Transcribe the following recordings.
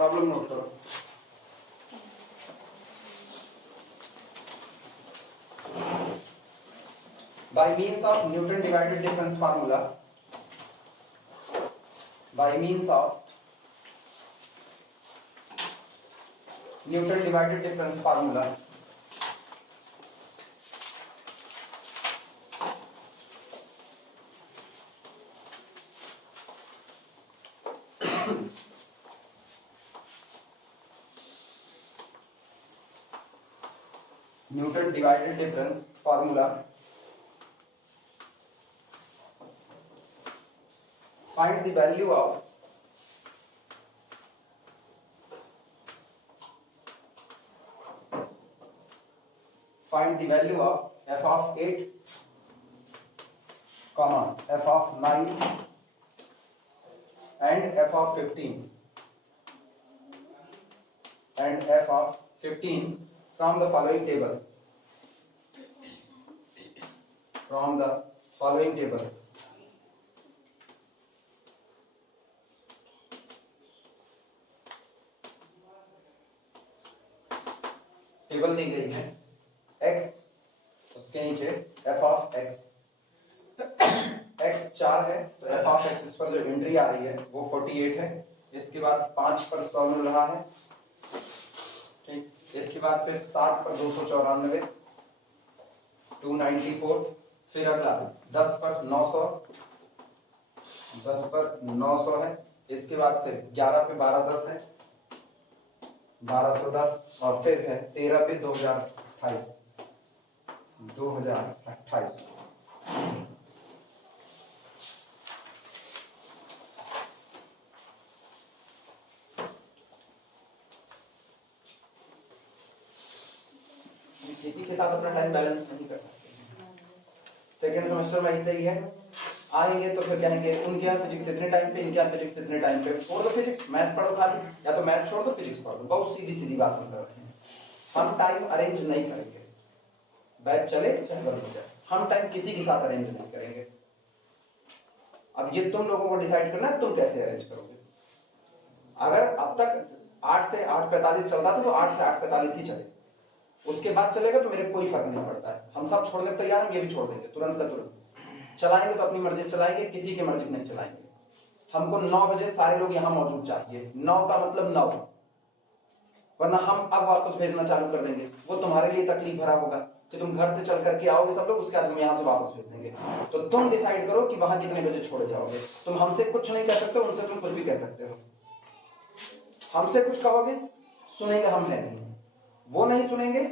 Problem note करो। Bye means of Newton divided difference formula, bye means of Newton divided difference formula Newton divided difference formula, find the value of f of 8 comma f of 9 and f of 15 and f of 15 from the following table. From the following table. Table दी गई है x, उसके नीचे f of x, x 4 है तो f of x इस पर जो एंट्री आ रही है वो 48 है। इसके बाद 5 पर 100 मिल रहा है, ठीक। इसके बाद फिर 7 पर 294, 294, फिर अगला 10 पर 900, 10 पर 900 है। इसके बाद फिर 11 पे 12 10 है, 1210, और फिर है 13 पे 2028, 2028। किसी के साथ अपना टाइम बैलेंस नहीं कर सकते। सेकेंड सेमेस्टर में ऐसे ही है, आएंगे तो फिर कहेंगे उनके यहाँ फिजिक्स इतने टाइम पे, इनके यहाँ फिजिक्स इतने टाइम पे, छोड़ दो फिजिक्स, मैथ पढ़ो खाली, या तो मैथ छोड़ दो फिजिक्स पढ़ दो। बहुत सीधी सीधी बात हम कर रहे हैं। हम टाइम अरेंज नहीं करेंगे, बैच चले चाहे बंद हो जाए, हम टाइम किसी के साथ अरेंज नहीं करेंगे। अब ये तुम लोगों को डिसाइड करना है तुम कैसे अरेंज करोगे। अगर अब तक 8 से 8:45 चलता था तो 8 से 8:45 ही चले, उसके बाद चलेगा तो मेरे कोई फर्क नहीं पड़ता है। हम सब छोड़ने को तैयार, हम ये भी छोड़ देंगे तुरंत का तुरंत। चलाएंगे तो अपनी मर्जी से चलाएंगे, किसी की मर्जी नहीं चलाएंगे। हमको 9 बजे सारे लोग यहाँ मौजूद चाहिए, 9 का मतलब 9, वरना हम अब वापस भेजना चालू कर देंगे। वो तुम्हारे लिए तकलीफ भरा होगा कि तुम घर से चल करके आओगे सब लोग, उसके बाद हम यहाँ से वापस भेज देंगे। तो तुम डिसाइड करो कि वहां कितने बजे छोड़े जाओगे। तुम हमसे कुछ नहीं कह सकते, उनसे तुम कुछ भी कह सकते हो। हमसे कुछ कहोगे सुनेंगे हम है नहीं, वो नहीं सुनेंगे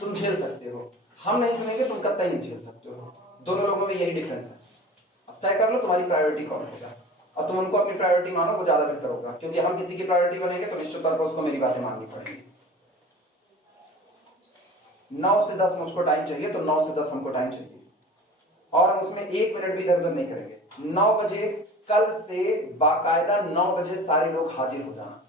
तुम झेल सकते हो, हम नहीं सुनेंगे तुम कतई नहीं झेल सकते हो। दोनों लोगों में यही डिफरेंस है। अब तय कर लो तुम्हारी प्रायोरिटी कौन होगा, और तुम उनको अपनी प्रायोरिटी मानो, वो ज्यादा बेहतर होगा। क्योंकि हम किसी की प्रायोरिटी बनेंगे तो निश्चित तौर पर उसको मेरी बातें माननी पड़ेगी। 9 से 10 मुझको टाइम चाहिए तो 9 से 10 हमको टाइम चाहिए, और हम उसमें 1 मिनट भी इधर उधर नहीं करेंगे। 9 बजे कल से बाकायदा 9 बजे सारे लोग हाजिर हो जाना,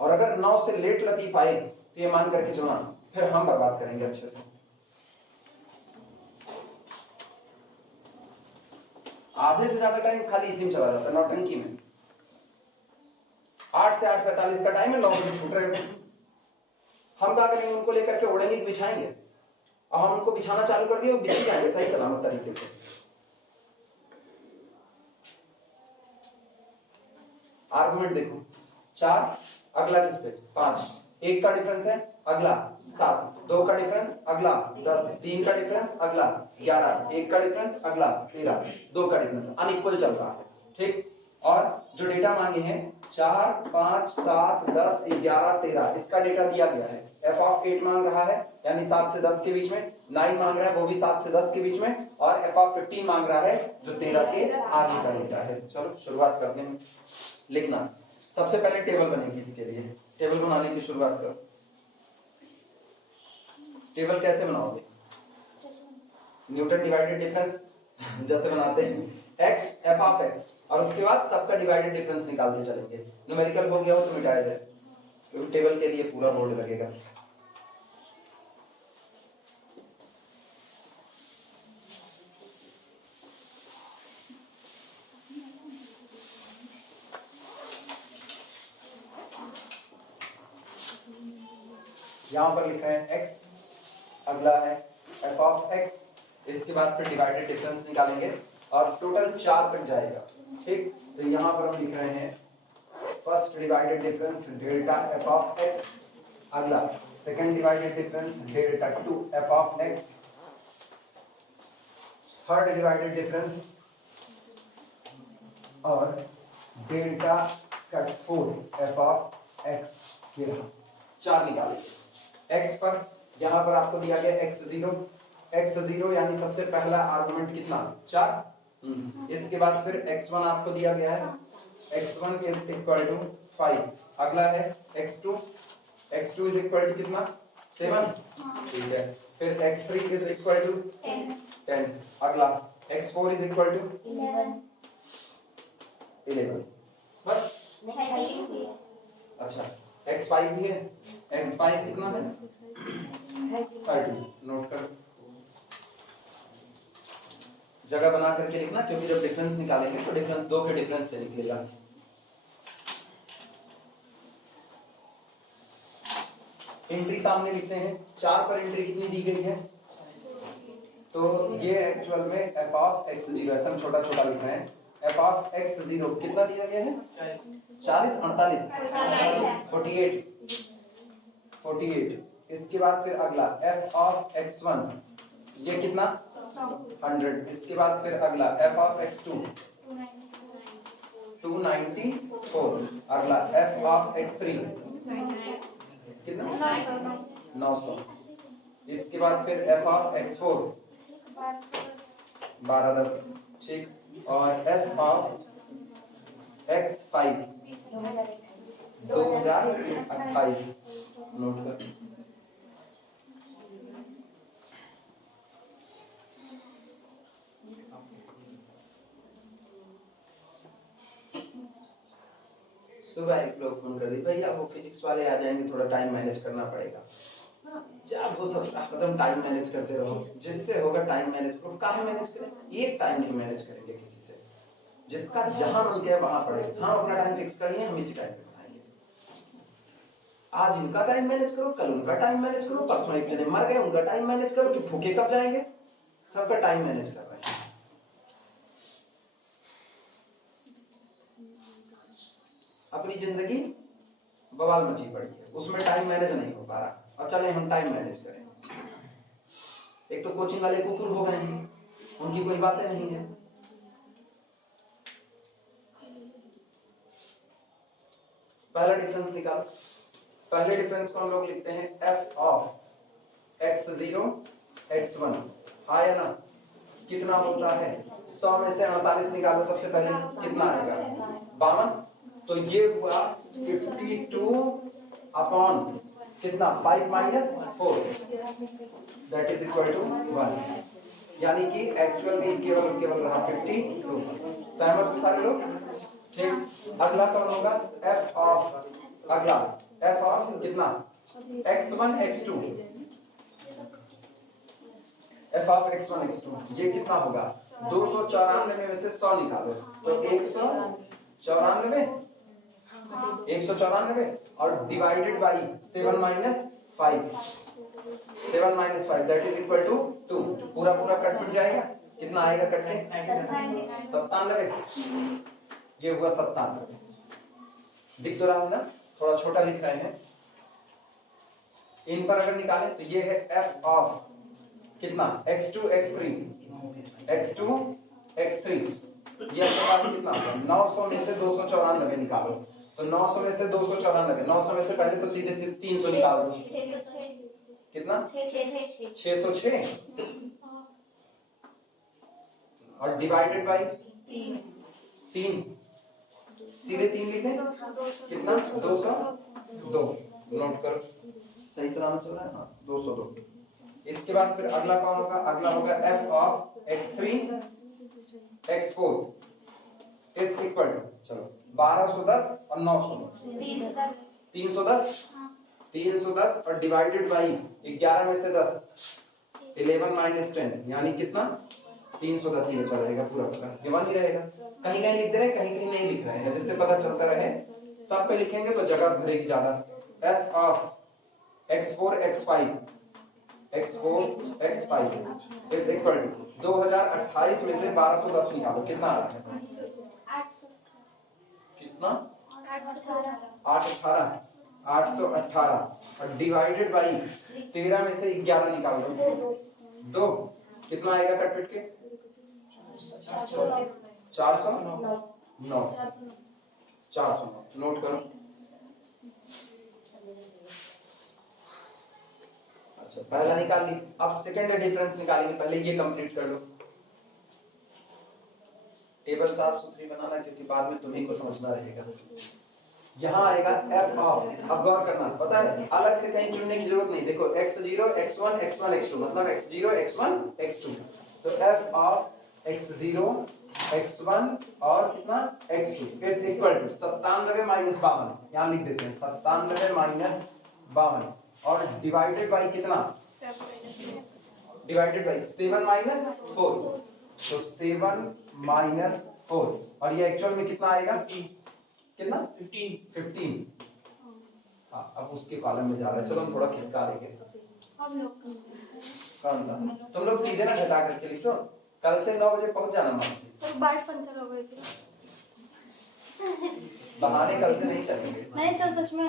और अगर 9 से लेट लतीफ आए तो ये मान करके चलना, फिर हम बर्बाद करेंगे अच्छे से। आधे से ज्यादा टाइम खाली इसी में चला जाता है, नौटंकी में। 8 से 8:45 का टाइम है, 9 बजे छूट रहे हो। हम क्या करेंगे, उनको लेकर के उड़ेंगे बिछाएंगे, और हम उनको बिछाना चालू कर दिए, वो बिछ जाएंगे सही सलामत तरीके से। आर्गुमेंट देखो, 4 अगला किस पे 5, 1 का डिफरेंस है अगला 7, 2 का डिफरेंस अगला 10, 3 का डिफरेंस अगला 11, 1 का डिफरेंस अगला 13, 2 का डिफरेंस अनइक्वल चल रहा है, ठीक। और जो डेटा मांगे हैं 4, 5, 7, 10, 11, 13, इसका डेटा दिया गया है। f of 8 मांग रहा है यानी 7 से 10 के बीच में, 9 मांग रहा है वो भी 7 से 10 के बीच में, और f of 15 मांग रहा है जो 13 के आगे का डेटा है। चलो शुरुआत करते हैं। लिखना सबसे पहले टेबल बनेगी, इसके लिए टेबल बनाने की शुरुआत करो। टेबल कैसे बनाओगे, न्यूटन डिवाइडेड डिफरेंस जैसे बनाते हैं, x f ऑफ x, और उसके बाद सबका डिवाइडेड डिफरेंस निकालते चलेंगे। न्यूमेरिकल हो गया हो तो मिटाया जाए, क्योंकि टेबल के लिए पूरा बोर्ड लगेगा। यहाँ पर लिख रहे हैं x, अगला है f ऑफ x, इसके बाद फिर डिवाइडेड डिफरेंस निकालेंगे और टोटल 4 तक जाएगा। ठीक, तो यहाँ पर हम लिख रहे हैं first divided difference delta f of x, अगला second divided difference delta 2 f of x, third divided difference और delta cut 4 f of x, ये रहा 4 निकालेंगे। x पर यहाँ पर आपको दिया गया x0 यानी सबसे पहला आर्गुमेंट कितना 4, इसके बाद फिर x1 आपको दिया गया है, x1 इज इक्वल टू 5, अगला है x2 इज इक्वल टू कितना 7, ठीक है, फिर x3 इज इक्वल टू 10, अगला x4 इज इक्वल टू 11, बस। अच्छा x5 भी है, x5 कितना है 30, नोट कर, जगह बना करके लिखना, क्योंकि जब डिफरेंस निकालेंगे तो डिफरेंस 2 के डिफरेंस से निकलेगा। एंट्री सामने लिखते हैं, 4 पर एंट्री कितनी दी गई है, तो ये एक्चुअल में f ऑफ x0, ऐसा हम छोटा छोटा लिख रहे हैं, f ऑफ x0 कितना दिया गया है 40 48, इसके बाद फिर अगला f ऑफ x1 ये कितना 100, इसके बाद फिर अगला f ऑफ x2 294, अगला f ऑफ x3 कितना 900, इसके बाद फिर f ऑफ x4 1210, ठीक, और f ऑफ x5 2028, नोट कर। सुबह एक लोग फोन कर दी, भैया वो फिजिक्स वाले आ जाएंगे, थोड़ा टाइम मैनेज करना पड़ेगा। जब वो सब खत्म, टाइम मैनेज करते रहो, जिससे होगा टाइम मैनेज करो। कहाँ मैनेज करें, एक टाइम नहीं मैनेज करेंगे किसी से, जिसका जहां मन गया वहां पड़ेगा। हाँ, अपना टाइम फिक्स कर लिए, हम इसी टाइम पे बनाएंगे। आज इनका टाइम मैनेज करो, कल उनका टाइम मैनेज करो, परसों एक जने मर गए उनका टाइम मैनेज करो, कि भूखे कब जाएंगे, सबका टाइम मैनेज कर रहे हैं। अपनी जिंदगी बवाल मची पड़ी है, उसमें टाइम मैनेज नहीं हो पा रहा, और चले हम टाइम मैनेज करें। एक तो कोचिंग वाले कुकुर हो गए हैं, उनकी कोई बातें नहीं है। पहला डिफरेंस निकालो। पहले डिफरेंस को हम लोग लिखते हैं f ऑफ x0 x1, हाँ या ना, कितना होता है 100 में से 48 निकालो, सबसे पहले कितना आएगा 52, तो ये हुआ 52 अपॉन कितना 5 minus 4, that is equal to 1, यानी कि एक्चुअल में केवल रहा 52। सहमत हो सारे लोग, ठीक। अगला कौन होगा f ऑफ, अगला f ऑफ कितना x1 x2, f of x1 x2 ये कितना होगा 294 में से 100 निकालो, तो 194 और divided by 7 minus 5, that is equal to 2, पूरा कट पिट जाएगा, कितना आएगा कट के 97, ये हुआ 97। दिख तो रहा है ना, थोड़ा छोटा लिख रहे हैं। इन पर अगर निकालें तो ये है f ऑफ कितना x2 x3, ये अपने पास कितना 900 में से 294 निकालो, तो 900 में से 294, 900 में से पहले तो सीधे 300 निकालो, कितना 606, और डिवाइडेड बाई 3, सीधे 3 लिख दें, कितना 202, नोट करो, सही सलामत चल रहा है, हाँ 202। इसके बाद फिर अगला कौन होगा, अगला होगा f of x3 x4 is equal to, चलो 1210 और 900 310 और डिवाइडेड बाई 11 में से 10, 11 माइनस 10, यानी कितना 310 ही बचा रहेगा, पूरा ये 1 ही रहेगा। कहीं लिख दे रहे हैं, कहीं नहीं लिख रहे हैं, जिससे पता चलता रहे। सब पे लिखेंगे तो जगह भरेगी ज्यादा। f of x4 x5 is equal to 2028 में से 1210 निकालो, कितना आ रहा है? कितना? 818 और डिवाइडेड बाई 13 में से 11 निकाल दो, 2 कितना आएगा कट पिट के? 409 नोट करो। अच्छा पहला निकाल ली, अब सेकंड डिफरेंस निकालेंगे, पहले ये कंप्लीट कर लो। टेबल साफ सुथरी बनाना क्योंकि बाद में तुम्ही को समझना रहेगा। यहाँ आएगा f ऑफ, अब गौर करना, पता है अलग से कहीं चुनने की जरूरत नहीं, देखो x0 x1 x1 x2 मतलब x0 x1 x2, तो f ऑफ x0 x1 और कितना x2 is equal to 97 minus 52, यहाँ लिख देते हैं 97 माइनस 52 और डिवाइडेड बाई कितना? डिवाइडेड बाई 7 माइनस 4, तो 7 माइनस 4 और ये एक्चुअल में कितना आएगा? कितना? 15। हाँ अब उसके कॉलम में जा रहा है, चलो हम थोड़ा खिसका देंगे। कौन सा? तुम लोग सीधे ना घटा करके लिखो, कल से 9 बजे पहुंच जाना मानसी। तो बाइक पंचर हो गई थी। बहाने कल से नहीं चलेंगे। नहीं सर सच में।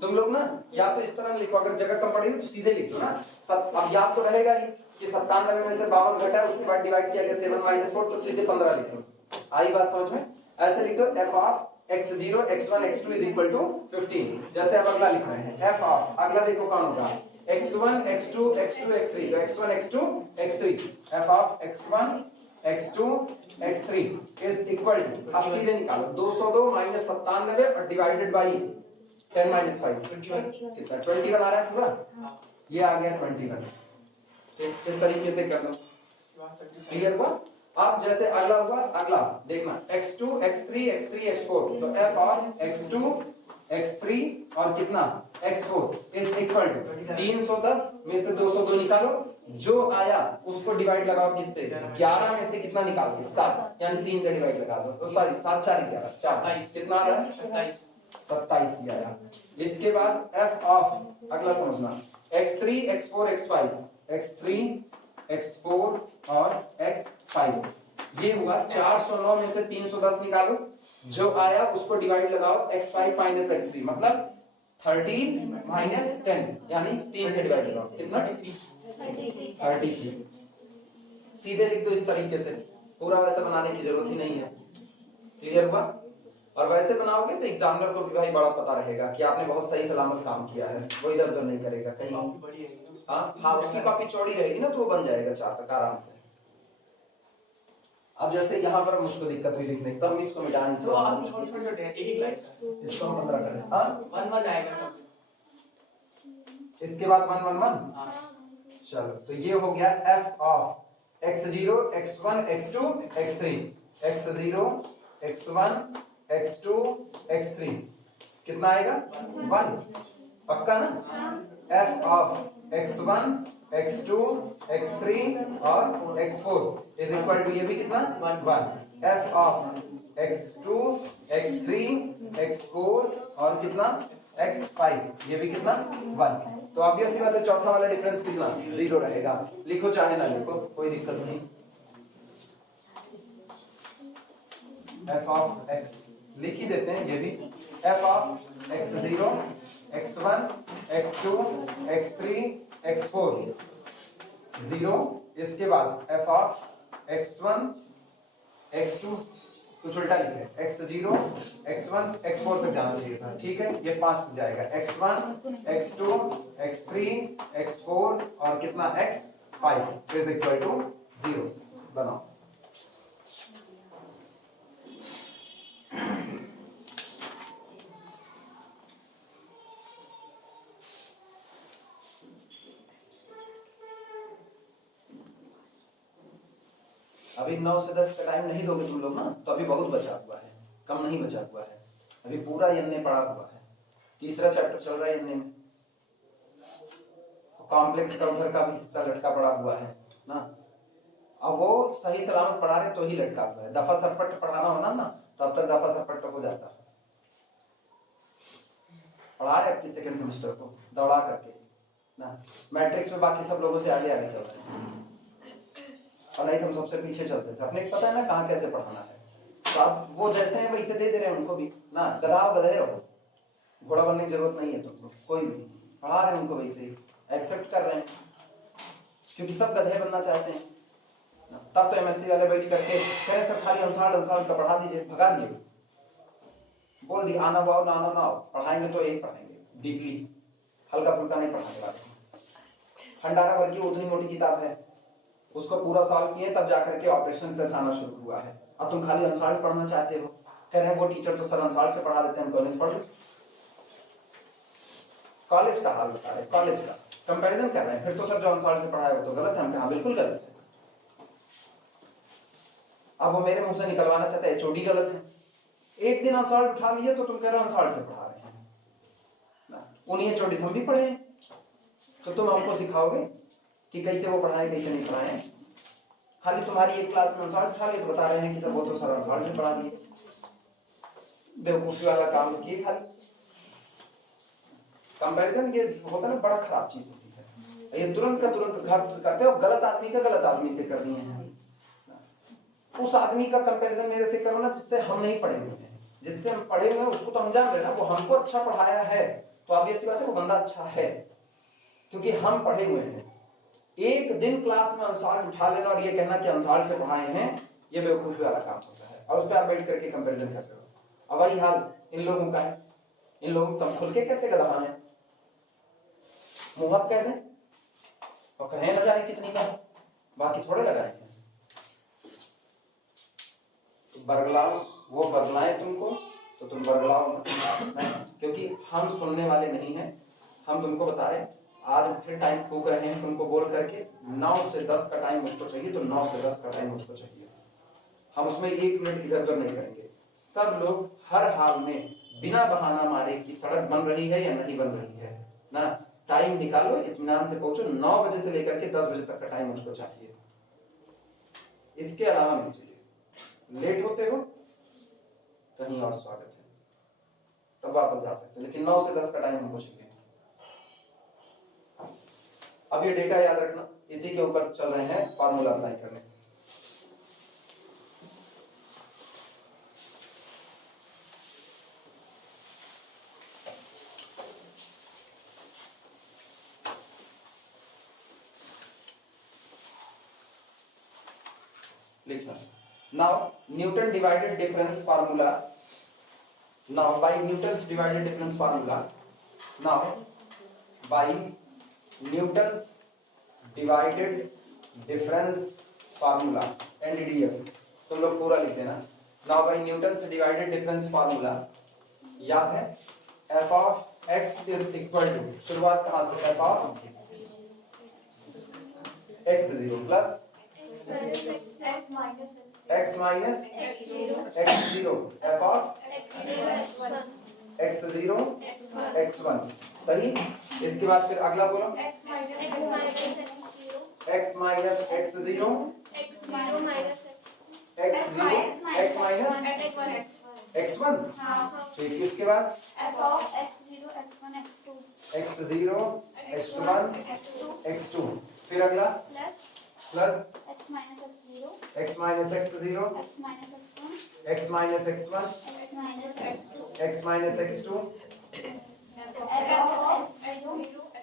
तुम लोग ना या तो इस तरह लिखो, अगर जगह कम पड़ेगी तो सीधे लिख दो ना। अब याद तो रहेगा ही कि 97 में से 52 घटा है, उसके बाद डिवाइड किया गया 7 माइनस 4, तो सीधे 15 लिख दो। आई बात समझ में? ऐसे लिख दो f of x0 x1 x2 is equal to 15। जैसे अब अगला लिख रहे हैं f ऑफ, अगला देखो कौन होगा? x1 x2 x2 x3, तो x1 x2 x3 f of x1 x2 x3 is equal to, अब सीधे निकालो 202 माइनस 97 और डिवाइडेड बाई 10 माइनस 5 कितना? 21 आ रहा है पूरा, ये आ गया 21। इस तरीके से कर लो, क्लियर हुआ? अब जैसे अगला हुआ, अगला देखना x2 x3 x3 x4, तो f ऑफ x2 x3 और कितना x4 इज इक्वल टू 310 में से 202 निकालो, जो आया उसको डिवाइड लगाओ किससे? 11 में से कितना निकालो? 7, यानी 3 से डिवाइड लगा दो, तो सॉरी 7 4 11 4 कितना आ रहा है? 27 ही आया। इसके बाद f ऑफ, अगला समझना x3 x4 x5 x3 x4 और x5, ये हुआ 409 में से 310 निकालो, जो आया उसको डिवाइड लगाओ x5 माइनस x3 मतलब 13 माइनस 10, यानी 3 से डिवाइड लगाओ, कितना? 33। सीधे लिख दो इस तरीके से, पूरा वैसे बनाने की जरूरत ही नहीं है। क्लियर हुआ? और वैसे बनाओगे तो एग्जामिनर को भी भाई बड़ा पता रहेगा कि आपने बहुत सही सलामत काम किया है, वो इधर उधर नहीं करेगा कहीं। हाँ उसकी कॉपी चौड़ी रहेगी ना, तो वो बन जाएगा 4 तक आराम से। अब जैसे यहाँ पर मुझको दिक्कत हुई लिखने, तब इसको मिटाने से इसको हम 15 करें। हाँ 1 1 आएगा सब, इसके बाद 1 1 1। चलो तो ये हो गया f of x0 x1 x2 x3 x0 x1 x2 x3 कितना आएगा? 1, पक्का ना? f of x1 x2 x3 और x4 इज इक्वल टू, ये भी कितना? 1। f of x2 x3 x4 और कितना? x5, ये भी कितना? 1। तो ऑब्वियस सी बात है चौथा वाला डिफरेंस कितना? 0 रहेगा। लिखो चाहे ना लिखो, कोई दिक्कत नहीं। f ऑफ x लिख ही देते हैं, ये भी f of x0 x1 x2 x3 x4 0, इसके बाद f ऑफ x1 x2 कुछ उल्टा लिखे, x0 x1 x4 तक जाना चाहिए था, ठीक है? ये 5 तक जाएगा, x1 x2 x3 x4 और कितना? x5 is equal to 0। बनाओ। अभी 9 से 10 का टाइम नहीं दोगे तुम लोग ना, तो अभी बहुत बचा हुआ है, कम नहीं बचा हुआ है, अभी पूरा एनए पड़ा हुआ है। तीसरा चैप्टर चल रहा है एनए में, कॉम्प्लेक्स काउंटर का भी हिस्सा लटका पड़ा हुआ है ना। अब वो सही सलामत पढ़ा रहे तो ही लटका हुआ है। दफा सरपट पढ़ाना होना ना तो अब तक दफा सरपट हो जाता है। पढ़ा रहे आपकी सेकंड सेमेस्टर को दौड़ा करके ना, मैट्रिक्स में बाकी सब लोगों से आगे आगे चल रहे हैं और नहीं तो हम सबसे पीछे चलते थे। अपने पता है ना कहाँ कैसे पढ़ाना है, तो आप वो जैसे हैं वैसे दे रहे हैं उनको भी ना। गधा गधे रहो, घोड़ा बनने की जरूरत नहीं है तुमको, कोई भी पढ़ा रहे हैं उनको वैसे ही एक्सेप्ट कर रहे हैं, क्योंकि सब गधे बनना चाहते हैं। तब तो एमएससी वाले बैठ करके कह रहे सब खाली अंसार का पढ़ा दीजिए, भगा दिए, बोल दिया आना वाओ ना आना ना आओ, पढ़ाएंगे तो यही पढ़ाएंगे डीपली, हल्का फुल्का नहीं पढ़ाने वाले। भंडारा भर की उतनी मोटी किताब है, उसको पूरा सॉल्व किए तब जाकर के ऑपरेशन से आना शुरू हुआ है। अब तुम खाली अंसार पढ़ना चाहते हो, कह रहे हैं वो टीचर तो सर अंसार से पढ़ा देते हैं, हम कॉलेज पढ़ लो। कॉलेज का हाल बता रहे, कॉलेज का कंपैरिजन कर रहे हैं, फिर तो सर जो अंसार से पढ़ाया वो तो गलत है। हम कहा बिल्कुल गलत है। अब वो मेरे मुंह से निकलवाना चाहते हैं एचओडी गलत है। एक दिन अंसार उठा लिए तो तुम कह रहे हो अंसार से पढ़ा रहे हैं ना, उन्हीं एचओडी हम भी पढ़े हैं, तो तुम हमको सिखाओगे कि कैसे वो पढ़ाए कैसे नहीं पढ़ाए। खाली तुम्हारी एक क्लास में अंसार उठा लिए तो बता रहे हैं कि सर वो तो सर अंसार से पढ़ा दिए। बेवकूफी वाला काम किए खाली। कंपैरिजन ये होता है ना, बड़ा खराब चीज होती है। ये तुरंत का तुरंत घर करते हो, गलत आदमी का गलत आदमी से कर दिए हैं। उस आदमी का कंपैरिजन मेरे से करो ना जिससे हम नहीं पढ़े हुए हैं, जिससे हम पढ़े हुए हैं उसको तो हम जान रहे ना, वो हमको अच्छा पढ़ाया है तो अब ऐसी बात है वो बंदा अच्छा है क्योंकि हम पढ़े हुए हैं। एक दिन क्लास में अंसार उठा लेना और ये कहना कि अंसार से पढ़ाए हैं, ये बेवकूफी वाला काम होता है और उस पर आप बैठ करके कंपैरिजन करते हो। अब वही हाल इन लोगों का है। इन लोगों को खुल के कहते गधा है, मुंह आप कह दें और कहें न जाए कितनी का, बाकी थोड़े लगाए हैं। बरगलाओ, वो बरगलाएं तुमको तो तुम बरगलाओ नहीं, क्योंकि हम सुनने वाले नहीं हैं। हम तुमको बता रहे आज फिर टाइम फूक रहे हैं तुमको बोल करके 9 से 10 का टाइम मुझको चाहिए तो 9 से 10 का टाइम मुझको चाहिए। हम उसमें 1 मिनट इधर उधर नहीं करेंगे। सब लोग हर हाल में बिना बहाना मारे कि सड़क बन रही है या नहीं बन रही है ना, टाइम निकालो, इत्मीनान से पहुंचो। 9 बजे से लेकर के 10 बजे तक का टाइम मुझको चाहिए, इसके अलावा नहीं चाहिए। लेट होते हो कहीं और स्वागत है, तब वापस जा सकते हो, लेकिन 9 से 10 का टाइम हमको चाहिए। अब ये डेटा याद रखना, इसी के ऊपर चल रहे हैं फॉर्मूला अप्लाई करने। लिखना now Newton divided difference formula, now by Newton's divided difference formula, now by Newton's divided difference formula NDDF, तुम लोग पूरा लिख देना। now by Newton's divided difference formula, याद है f of x is equal to, शुरुआत कहाँ से, f of x0 plus x minus x0 f of x0 x1, सही। इसके बाद फिर अगला बोलो x minus x0 x1, ठीक। इसके बाद f of x0 x1 x2 x0 x1 x2, फिर अगला plus x minus x0 x minus x0 x minus x1 x minus x1 x minus x2 x minus x2 f of x0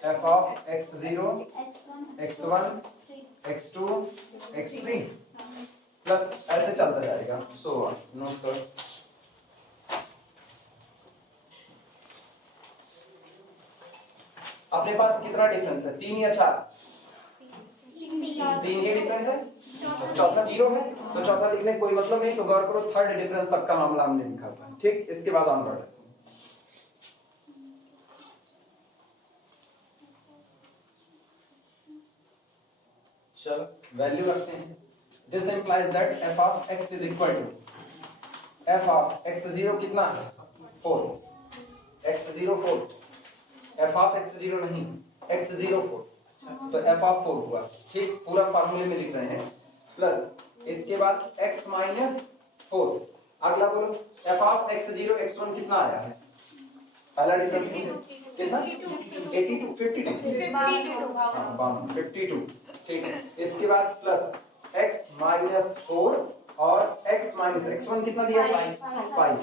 f of x0 x1 x2 x3 plus ऐसे चलता जाएगा। So note करो। अपने पास कितना difference है, 3 या 4? 3 ही difference है, चौथा 0 है तो चौथा लिखने कोई मतलब नहीं, तो गौर करो थर्ड डिफरेंस तक का मामला हमने लिखा था, ठीक। इसके बाद ऑनवर्ड चलो वैल्यू रखते हैं। This implies that f of x is equal to f of x0 कितना है 4, x0 4, f of x0 नहीं x0 4, तो f of 4 हुआ, ठीक। पूरा फार्मूले में लिख रहे हैं। प्लस इसके बाद x माइनस 4। अगला बोलो f ऑफ x0 x1 कितना आया है? पहला डिफरेंस कितना? 82 52 हाँ 52 ठीक है। इसके बाद प्लस x माइनस 4 और x माइनस x1 कितना दिया है? 5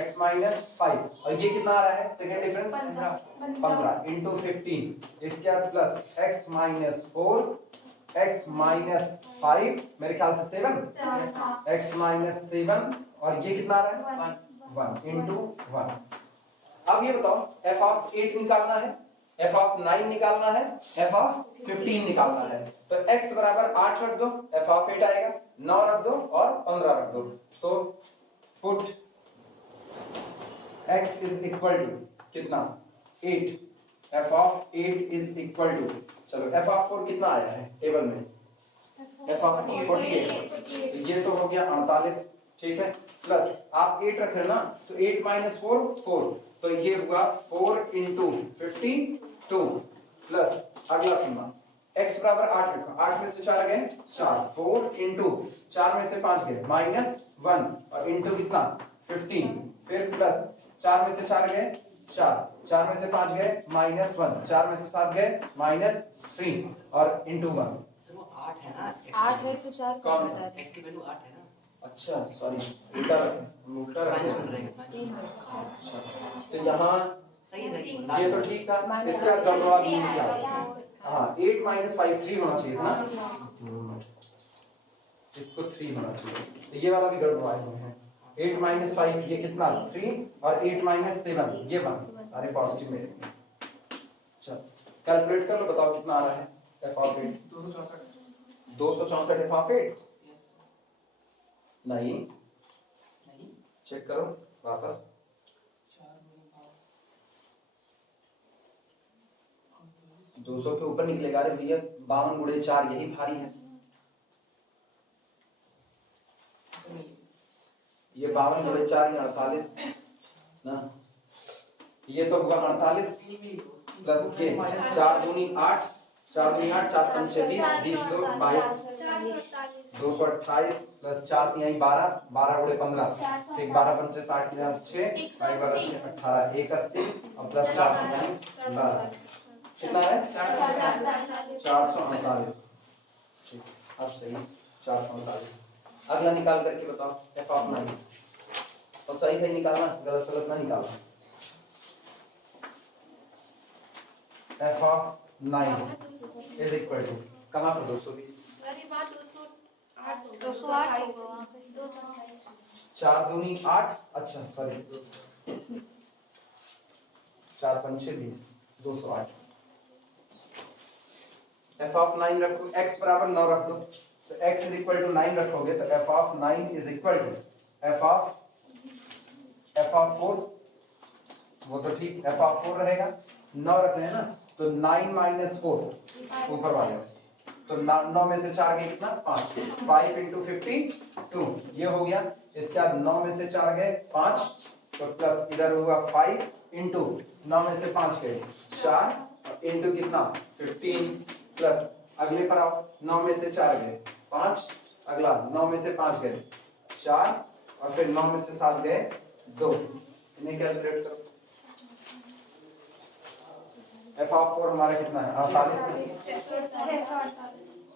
x माइनस 5 और ये कितना आ रहा है? Second difference 15 into 15। इसके बाद plus x minus 4 x minus 5 मेरे ख्याल से 7 x माइनस 7 और ये कितना आ रहा है? 1 इंटू 1। अब ये बताओ f ऑफ 8 निकालना है, f ऑफ 9 निकालना है, f ऑफ 15 निकालना है। तो x बराबर 8 रख दो, f ऑफ 8 आएगा, 9 रख दो और 15 रख दो। तो put x is equal to कितना? 8। f of 8 is equal to, चलो f ऑफ 4 कितना आया है टेबल में? f of 48। तो ये तो हो गया 48 ठीक है। प्लस आप 8 रख रहे ना, तो 8 माइनस 4 4, तो ये हुआ 4 इंटू 52 प्लस अगला सीमा x बराबर 8 रखा, 8 में से 4 गए 4, 4 इंटू 4 में से 5 गए माइनस 1 और इंटू कितना 15, फिर प्लस 4 में से 4 गए 4, 4 में से 5 गए माइनस 1, 4 में से 7 गए माइनस 3 और इंटू 1। वो 8 है ना, 8 है तो 4 कौन सा? x की वैल्यू 8 है ना। अच्छा सॉरी उल्टा माइनस रखें। बन रहेगा। तो यहाँ सही है ये तो ठीक था, इसका गड़बड़ा नहीं किया। हाँ 8 माइनस 5 3 होना चाहिए था ना, इसको 3 होना चाहिए, तो ये वाला भी गड़बड़ाए हुए हैं। 8 माइनस 5 ये कितना 3 और 8 माइनस 7 ये 1, सारे पॉजिटिव में रहेंगे। चल कैलकुलेट कर लो, बताओ कितना आ रहा है f ऑफ 8? 264 f ऑफ 8 नहीं, चेक करो वापस। 200 के ऊपर निकलेगा। अरे भैया 52 गुणे 4 यही भारी है। ये 52 गुणे 4 ये 48 ना, ये तो हुआ 48 प्लस ये 4 दूनी 8, 4 दूनी 8, 4 पंचे 20, 20 दो 22, 228 प्लस 4 तिहाई 12, 12 गुणे 15 ठीक, 12 पंचे 60 की जगह 6, 12 6 18, 1 80 और प्लस 4 तिहाई 12 कितना है 448 ठीक। अब सही 448। अगला निकाल करके बताओ f ऑफ 9 और सही सही निकालना, गलत सलत ना निकालना। f of 9 is equal to कहाँ पर 220 4 दूनी 8, अच्छा सॉरी 4 पंचे 20 208। f ऑफ 9 रखो, x बराबर 9 रख दो, तो x इज इक्वल टू 9 रखोगे तो f of 9 is equal to f of 4, वो तो ठीक f ऑफ 4 रहेगा, 9 रख रहे हैं ना, तो 9 माइनस 4 ऊपर वाले, तो 9 में से 4 गए कितना 5, 5 इंटू 52 ये हो गया। इसके बाद 9 में से 4 गए 5, तो प्लस इधर हुआ 5 इंटू 9 में से 5 गए 4 इंटू कितना 15 प्लस अगले पर आओ, 9 में से 4 गए 5, अगला 9 में से 5 गए 4 और फिर 9 में से 7 गए 2, इन्हें कैलकुलेट करो। f ऑफ 4 हमारा कितना है 48,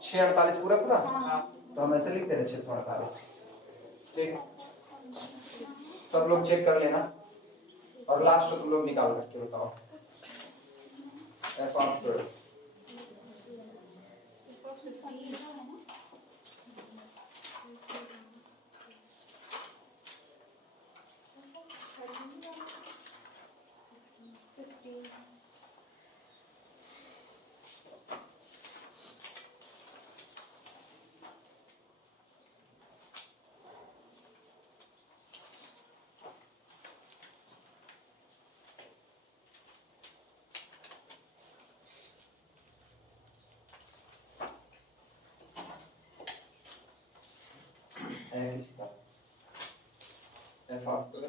648 पूरा पूरा, तो हम ऐसे लिखते हैं 648 ठीक। सब लोग चेक कर लेना और लास्ट को तुम लोग निकाल करके बताओ f ऑफ 12। किसी का f of 12 f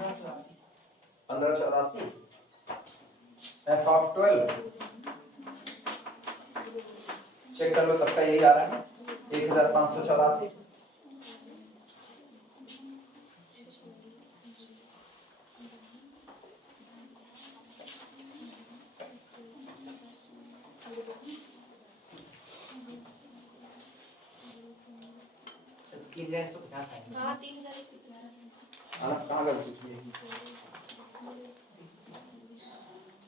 1584 f of 12 check कर लो, सबका यही आ रहा है 1584। तीन हजार 150 है। हाँ 3150। अनस कहाँ गलती की है?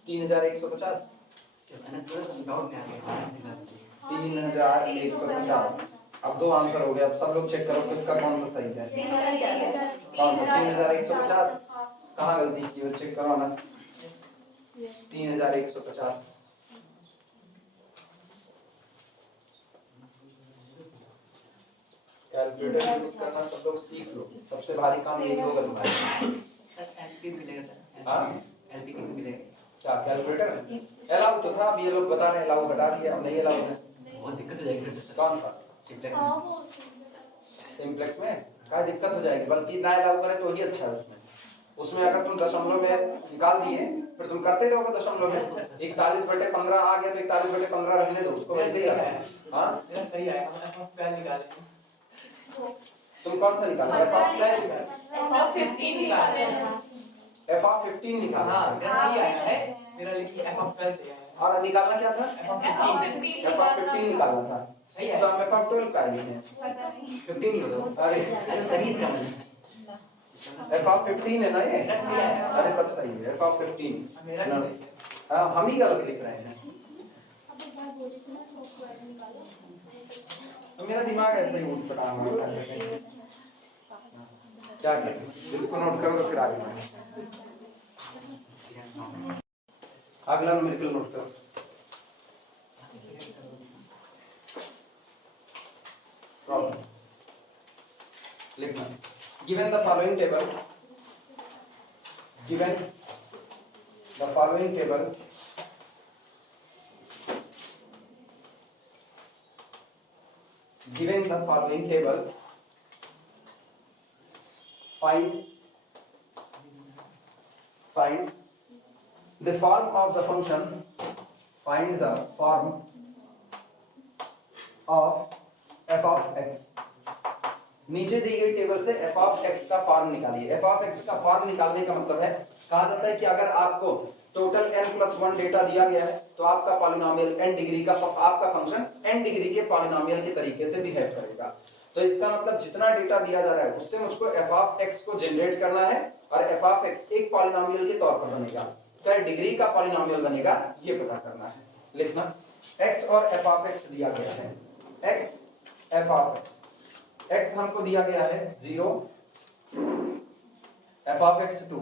3150 अनस थोड़ा सा डाउट में आ गया। 3150। अब दो आंसर हो गए, अब सब लोग चेक करो किसका कौन सा सही है। कौन सा 3150? कहाँ गलती की हो, चेक करो अनस। 3150 कैलकुलेटर यूज करना सब लोग सीख लो, सबसे भारी काम यही होगा तुम्हारे। सर एलपी मिलेगा सर। हाँ एलपी कितने मिलेगा? क्या कैलकुलेटर में अलाउ तो था, अब ये लोग बता रहे हैं अलाउ हटा दिया, अब नहीं अलाउ है। बहुत दिक्कत हो जाएगी सर। कौन सा? सिम्प्लेक्स हाँ में। वो सिंप्लेक्स में क्या दिक्कत हो जाएगी, बल्कि ना अलाउ करें तो ही अच्छा है। उसमें अगर तुम दशमलव में निकाल दिए फिर तुम करते रहोगे दशमलव में। 41/15 आ गया तो 41/15 रहने दो उसको, वैसे ही रखो। हाँ मेरा सही आया, हम f12 निकाले। तुम कौन सा निकाला? f of 15 निकाले। f of 15 निकाला। हाँ मेरा सही आया है, मेरा लिखिए f12 सही आया है। और निकालना क्या था? f of f of 15 निकालना था। सही है। तो हम f of 12 का लिए हैं। 15 ही होगा। अरे अरे सही इसका मतलब। f of 15 है ना ये? मेरा सही आया। अरे तब सही है f of 15। मेरा भी सही है। हाँ हम ही गलत लिख रहे हैं। तो मेरा दिमाग ऐसे ही उठ पड़ा हुआ है। क्या करें, इसको नोट करो तो फिर आगे बढ़ें। अगला न्यूमेरिकल नोट करो। प्रॉब्लम लिखना। Given the following table, given the following table given the following table, find the form of the function, find the form of f of x। नीचे दी गई टेबल से f of x का form निकालिए। f of x का form निकालने का मतलब है, कहा जाता है कि अगर आपको टोटल n+1 डेटा दिया गया है तो आपका पॉलिनोमियल n डिग्री का, आपका फंक्शन n डिग्री के पॉलिनोमियल के तरीके से बिहेव करेगा। तो इसका मतलब जितना डेटा दिया जा रहा है उससे मुझको f of x को जनरेट करना है और f of x एक पॉलिनोमियल के तौर पर बनेगा, क्या डिग्री का पॉलिनोमियल बनेगा ये पता करना है। लिखना x और f of x दिया गया है। x f of x, x हमको दिया गया है 0, f of x 2,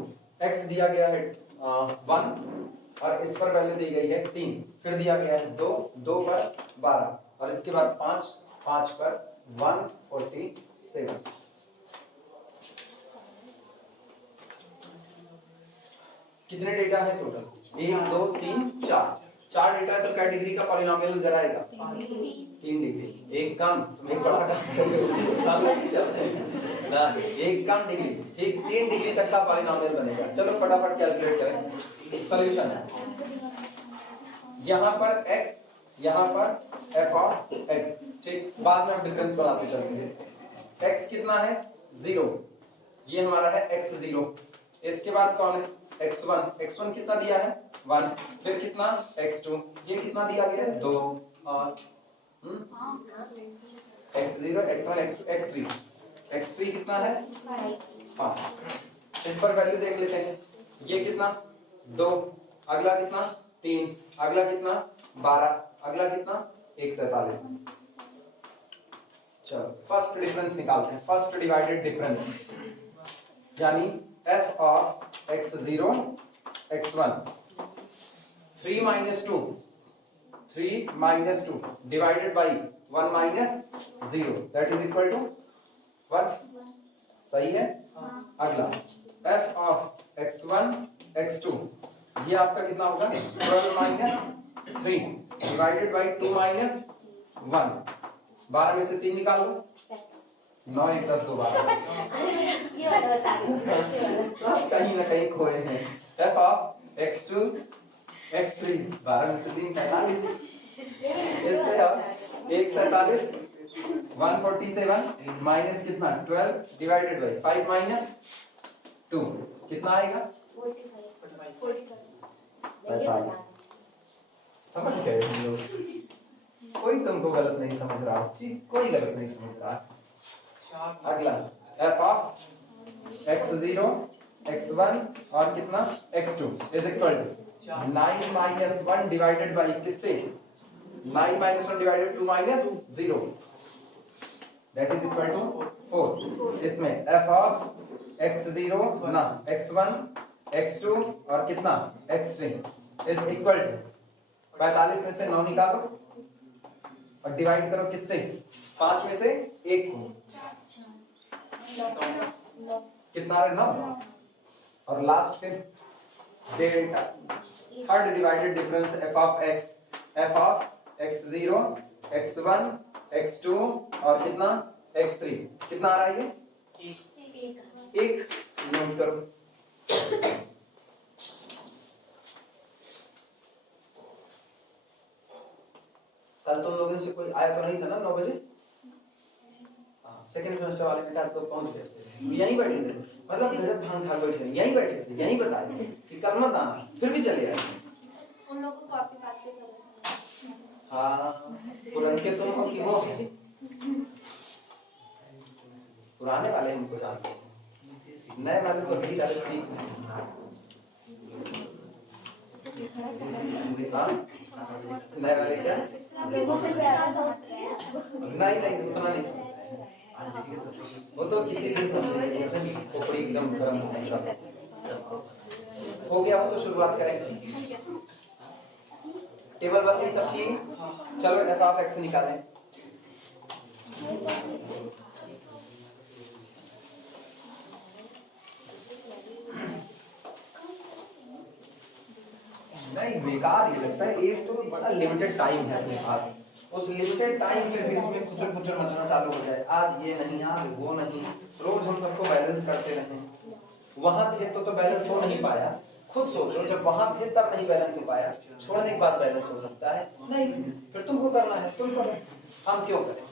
x दिया गया है 1 और इस पर वैल्यू दी गई है 3, फिर दिया गया है 2, 2 पर 12 और इसके बाद 5, 5 पर 147। कितने डेटा है टोटल? 1 2 3 4, 4 डेटा है तो क्या डिग्री का पॉलिनोमियल नजर आएगा? 3 डिग्री। एक काम तुम एक बड़ा काम चल रहे हैं ना, एक काम डिग्री, ठीक 3 डिग्री तक का पॉलिनोमियल बनेगा। चलो फटाफट कैलकुलेट करें। सॉल्यूशन है यहाँ पर x, यहाँ पर f of x, ठीक, बाद में हम डिफरेंस बनाते चलेंगे। x कितना है? 0, ये हमारा है x0। इसके बाद कौन है? x1, x1 कितना दिया है? 1, फिर कितना? x2, ये कितना दिया गया है? 2 और x0, x1, x2, x3, x3 कितना है? 5। इस पर वैल्यू देख लेते हैं। ये कितना? 2, अगला कितना? 3, अगला कितना? 12, अगला कितना? 147। चलो फर्स्ट डिफरेंस निकालते हैं, फर्स्ट डिवाइडेड डिफरेंस, यानी f of x0 x1 3 minus 2 divided by 1 minus 0 that is equal to 1। सही है? अगला f of x1 x2, ये आपका कितना होगा? 12 minus 3 divided by 2 minus 1। 12 में से 3 निकाल लो, 9 1 10 2 12 कहीं ना कहीं खोए हैं। f of x2 x3 12 में से 3 45 इसमें अब 147 147 माइनस कितना 12 डिवाइडेड बाई 5 माइनस 2 कितना आएगा 45। समझ गए हम लोग? कोई तुमको गलत नहीं समझ रहा, कोई गलत नहीं समझ रहा। अगला f of x0 x1 और कितना x2 is equal to 9 minus 1 divided by किससे 9 minus 1 divided 2 minus 0 that is equal to 4। इसमें f of x0 ना x1 x2 और कितना x3 इज इक्वल टू 45 में से 9 निकालो और डिवाइड करो किससे 5 में से 1 को कितना है 9 और लास्ट फिर delta third divided difference f of x0 x1 x2 और कितना x3 कितना आ रहा है ये 1 नोट करो। कल तुम लोगों से कोई आया तो नहीं था ना 9 बजे? सेकंड सेमेस्टर वाले में तो पहुंच गए थे, यहीं बैठे थे, मतलब गजब भांग खा बैठे यहीं बैठे थे, यहीं बताए कि कल मत आना, फिर भी चले आए। उन लोगों को कॉपी काट के करो। हाँ पुराने तुम हो कि वो पुराने वाले हमको जानते हैं, नए वाले तो अभी ज्यादा सीख रहे हैं। नए वाले क्या लोगों से प्यारा दोस्त है। नहीं उतना नहीं वो तो किसी दिन समझेंगे खोपड़ी एकदम गर्म हो गया हो तो शुरुआत करें। टेबल बाकी सब की चलो f of x निकालें। नहीं बेकार ये लगता है, एक तो बड़ा लिमिटेड टाइम है अपने पास, उस लिमिटेड टाइम से भी इसमें खुचर खुचर मचना चालू हो जाए, आज ये नहीं आज वो नहीं, रोज हम सबको बैलेंस करते रहे। वहां थे तो बैलेंस हो नहीं पाया, खुद सोचो जब वहां थे तब नहीं बैलेंस हो पाया, छोड़ने के बाद बैलेंस हो सकता है नहीं, फिर तुमको करना है तुम करो, हम क्यों करें,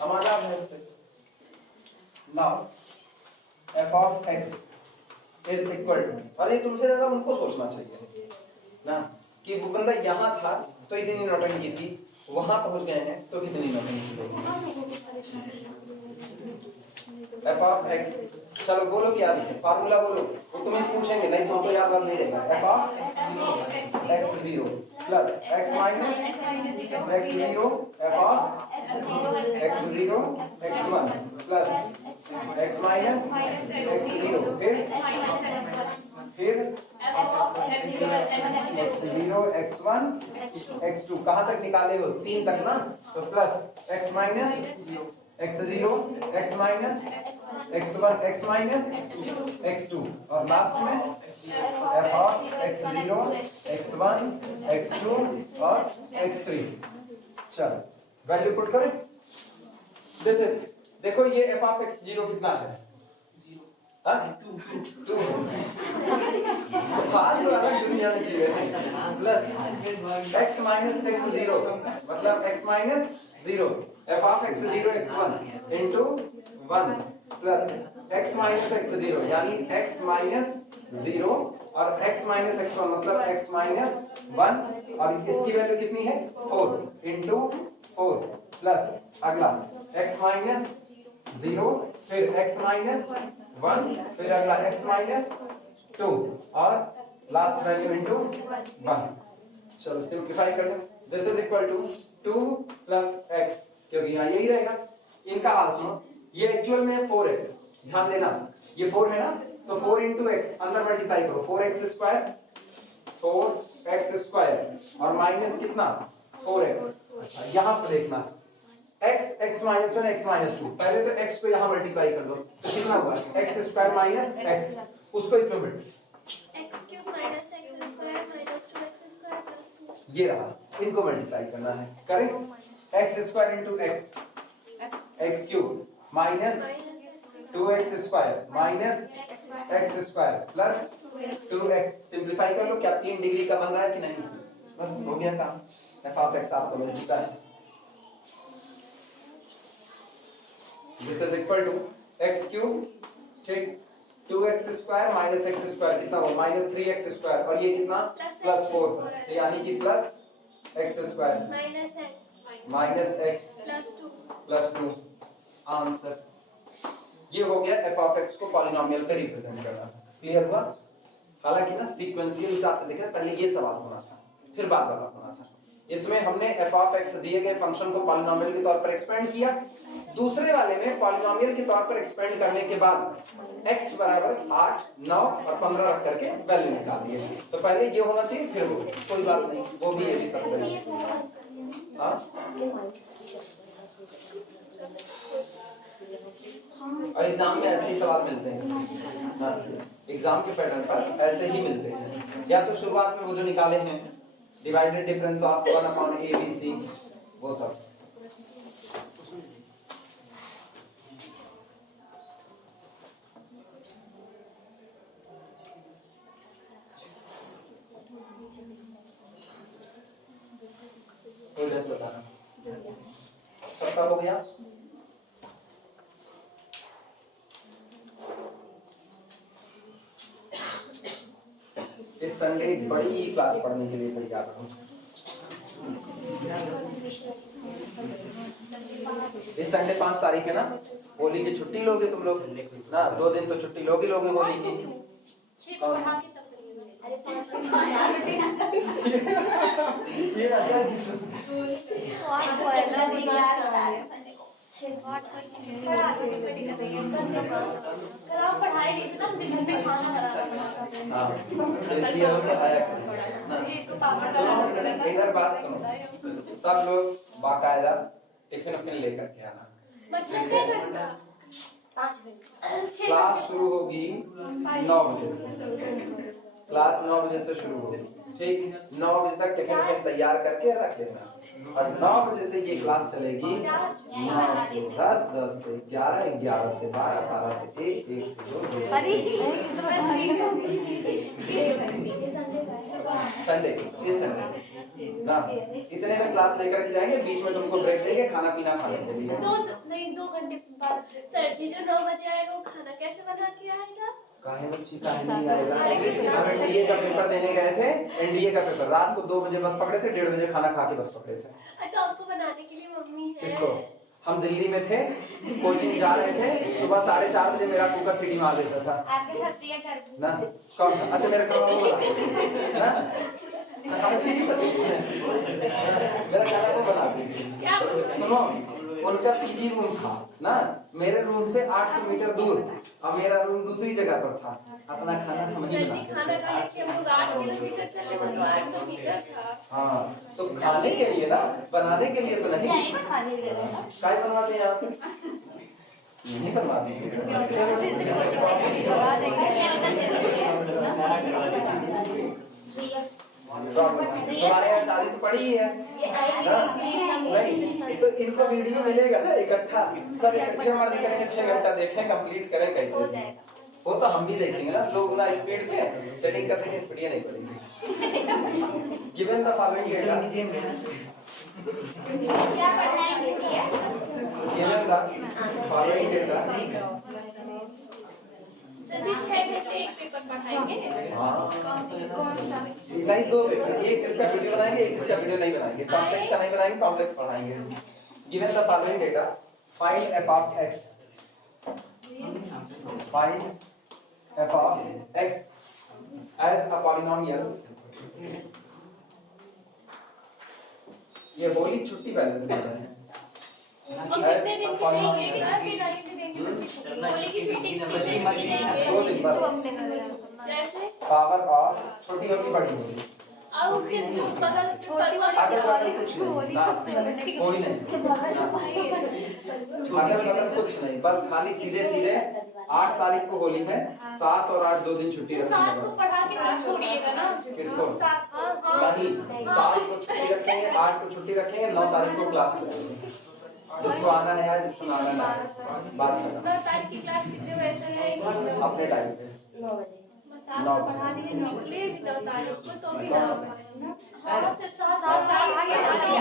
हम आजाद है उससे। Now f of x is equal to, अरे तुमसे ज्यादा उनको सोचना चाहिए ना कि वो बंदा यहाँ था तो इतनी नौटंकी थी, वहां पहुंच गए हैं तो कितनी नौटंकी होगी। f of x चलो बोलो क्या है फार्मूला बोलो, वो तुम्हें पूछेंगे नहीं तुमको याद बात नहीं रहेगा। f of x0 plus x minus x0 f of x0 x1 plus x minus x0 फिर x0 x1 x2 कहाँ तक निकाले हो 3 तक ना, तो plus x minus x0 x minus x1 x minus x2 और लास्ट में f of x0 x1 x2 और x3। चलो वैल्यू पुट करें, दिस इज देखो ये f of x0 कितना है 2 आज वाला दुनिया में जीवे प्लस x माइनस x0 मतलब x minus 0 f of x0 x1 into 1 plus x minus x0 यानी x माइनस 0 और x माइनस x1 मतलब x माइनस 1 और इसकी वैल्यू कितनी है 4 into 4 प्लस अगला x माइनस 0 फिर x माइनस 1 फिर अगला x माइनस 2 और लास्ट वैल्यू इनटू 1। चलो सिंपलीफाई कर लो, this is equal to 2 plus x क्योंकि यहाँ यही रहेगा। इनका हाल सुनो, ये एक्चुअल में 4x, ध्यान देना ये 4 है ना, तो 4 इंटू एक्स अंदर मल्टीप्लाई करो 4x स्क्वायर और माइनस कितना 4x। अच्छा यहाँ पर देखना x माइनस 1 x माइनस 2, पहले तो x को यहाँ मल्टीप्लाई कर दो तो कितना हुआ x स्क्वायर माइनस x, उसको इसमें multiply x cube minus x square minus 2x square plus 2 ये रहा, इनको मल्टीप्लाई करना है, करें x square into x cube minus 2x square minus x square plus 2x। Simplify कर लो, क्या 3 डिग्री का बन रहा है कि नहीं? बस हो गया काम। f ऑफ x आपको मिल चुका है। This is equal to x cube, ठीक, 2x square minus x square कितना हुआ? माइनस 3x स्क्वायर, और ये कितना? प्लस 4, तो यानी कि plus x square minus x plus 2 answer. ये हो गया f ऑफ x को पॉलिनोमियल पे रिप्रेजेंट करना। क्लियर हुआ? हालांकि ना सीक्वेंशियल हिसाब से देखें, पहले ये सवाल होना था, फिर बाद वाला होना था। इसमें हमने f ऑफ x दिए गए फंक्शन को पॉलिनोमियल के तौर पर एक्सपेंड किया। दूसरे वाले में पॉलिनोमियल के तौर पर एक्सपेंड करने के बाद x बराबर 8, 9 और 15 रख करके वैल्यू निकाल दिए। तो पहले ये होना चाहिए, फिर वो, कोई बात नहीं, वो भी ये भी सब सही है। हाँ, और एग्जाम में ऐसे ही सवाल मिलते हैं। हाँ, एग्जाम के पैटर्न पर ऐसे ही मिलते हैं। या तो शुरुआत में वो जो निकाले हैं divided difference of 1 upon a b c, वो सब। सबका हो गया? इस संडे बड़ी क्लास पढ़ने के लिए तैयार हूँ। इस संडे 5 तारीख है ना, होली की छुट्टी लोगे तुम लोग ना? 2 दिन तो छुट्टी लोगे होली की। ये पढ़ाई नहीं तो मुझे घर पे खाना हाँ, इसलिए हम पढ़ाया करें। इधर बात सुनो, सब लोग बाकायदा टिफिन उफिन लेकर के आना। मतलब क्या करना? 5 मिनट क्लास शुरू होगी 9 बजे से। क्लास 9 बजे से शुरू होगी, ठीक। 9 बजे तक टिफिन तैयार करके रख लेना, और 9 बजे से ये क्लास चलेगी 9 से 10, 10 से 11, 11 से 12, 12 से 1, 1 से 2, संडे इस संडे ना, इतने में क्लास लेकर के जाएंगे। बीच में तुमको ब्रेक देंगे खाना पीना खाने के लिए। 2 घंटे बाद सर जी जो 9 बजे आएगा वो खाना कैसे बना के आएगा? काहे बच्ची काहे नहीं आएगा? हम एनडीए का पेपर देने गए थे, एनडीए का पेपर रात को 2 बजे बस पकड़े थे, 1:30 बजे खाना खा के बस पकड़े थे। तो आपको बनाने के लिए मम्मी है। किसको? हम दिल्ली में थे, कोचिंग जा रहे थे, सुबह 4:30 बजे मेरा कुकर सीटी मार देता था। आपके साथ प्रिया कर ना कौन सा? अच्छा मेरा खाना वो बना ना, मेरा खाना वो बना क्या? सुनो, उनका पीजी रूम था ना, मेरे रूम से 800 मीटर दूर, और मेरा रूम दूसरी जगह पर था। अपना खाना हम ही बनाते थे। खाना खाने के हम लोग 8 किलोमीटर चले, वो तो 800 मीटर था। हाँ, तो खाने के लिए ना, बनाने के लिए तो नहीं। काय बनवाते हैं आप? नहीं बनवाते तुम्हारे यहाँ शादी तो पड़ी ही है ना? नहीं तो इनको वीडियो मिलेगा ना इकट्ठा, सब इकट्ठे मर्जी करेंगे, 6 घंटा देखें, कंप्लीट करें कैसे। वो तो हम भी देखेंगे ना, 2 गुना स्पीड पे सेटिंग कर देंगे, स्पीड नहीं पड़ेगी। गिवन द फॉलोइंग डेटा, क्या पढ़ाई किया? Given the following data. Sir ji 6 घंटे एक पेपर पढ़ाएंगे। कौन सा? नहीं, 2 पेपर, एक जिसका वीडियो बनाएंगे, एक जिसका वीडियो नहीं बनाएंगे। कॉम्प्लेक्स का नहीं बनाएंगे, कॉम्प्लेक्स पढ़ाएंगे। Given the following data, find f of x, find f of x as a polynomial। ये होली छुट्टी बैलेंस कर रहे हैं। और कितने दिन की देंगे? कितना भी टाइम भी देंगे? होली की छुट्टी कितने दिन की देंगे? 2 दिन बस। जैसे पावर ऑफ छोटी होगी बड़ी होगी, और उसके बगल अगल बगल कुछ नहीं ना, कोई नहीं, अगल बगल कुछ नहीं, बस खाली सीधे सीधे 8 तारीख को होली है, 7 और 8 2 दिन छुट्टी रखेंगे। 7 को पढ़ा के ना छोड़िएगा ना। किसको? नहीं, 7 को छुट्टी रखेंगे, 8 को छुट्टी रखेंगे, 9 तारीख को क्लास चलेगी। जिसको आना है या जिसको ना आना है बात करना मैं तारीख की क्लास कितने बजे से रहेगी? अपने टाइम पे। 9 बजे। बस आप पढ़ा दिए 9 बजे भी 9 तारीख को तो भी 9 हाँ से 7 आगे 8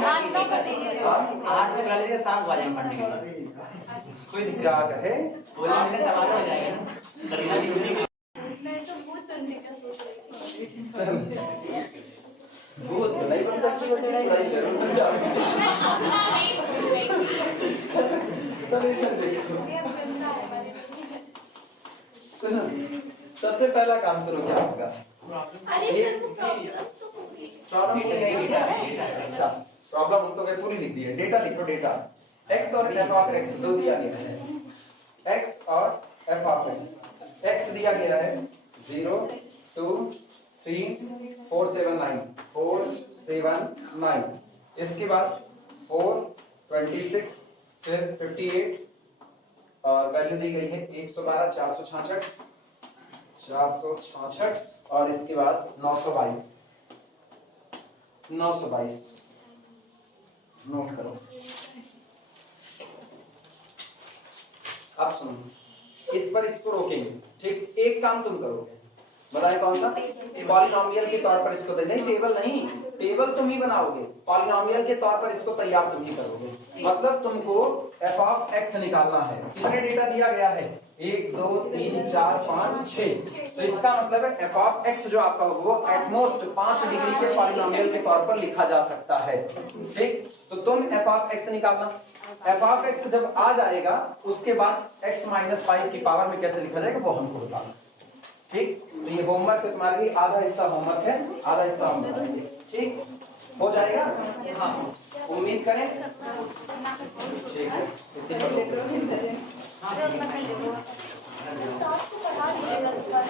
9 बजे 8 बजे करा लीजिए, 7 बजे हम पढ़ने के लिए। कोई दिक्कत क्या कहे बोले मिले समाज हो जाएगा करना भी नहीं। मैं तो भूत बनने का सोच रही थी। भूत नहीं बन सकती हो नहीं जरूर बन जाओगे सॉल्यूशन देखो ये बनना है हमारे लिए। सुनो सबसे पहला काम सुनो क्या होगा अरे सर को प्रॉब्लम तो होगी। प्रॉब्लम डेटा नहीं डेटा है डेटा अच्छा प्रॉब्लम तो क्या पूरी लिख दी है डेटा लिखो डेटा x और f ऑफ x दो दिया गया है x और f ऑफ x दिया गया है 0 2 3 4 7 9 4 7 9 इसके बाद 4 26 फिर 58 और वैल्यू दी गई है 112 466 और इसके बाद 922 नोट करो अब सुनो इस पर इसको रोकेंगे ठीक एक काम तुम करोगे बताए कौन सा पॉलिनोमियल के तौर पर इसको नहीं टेबल नहीं टेबल तुम ही बनाओगे पॉलिनोमियल के तौर पर इसको तैयार तुम ही करोगे मतलब तुमको f ऑफ x निकालना है कितने डेटा दिया गया है 1 2 3 4 5 6 तो इसका मतलब है f ऑफ x जो आपका होगा वो एटमोस्ट 5 डिग्री के पॉलिनोमियल के तौर पर लिखा जा सकता है ठीक तो तुम f ऑफ x निकालना f ऑफ x जब आ जाएगा उसके बाद x माइनस 5 की पावर में कैसे लिखा जाएगा वो हमको बताना ठीक तो ये होमवर्क तुम्हारे लिए आधा हिस्सा होमवर्क है आधा हिस्सा हम बताएंगे ठीक हो जाएगा हाँ उम्मीद करें ठीक है इसी पर अरे उतना कर लीजिए। स्टाफ को पढ़ा दीजिएगा सुबह।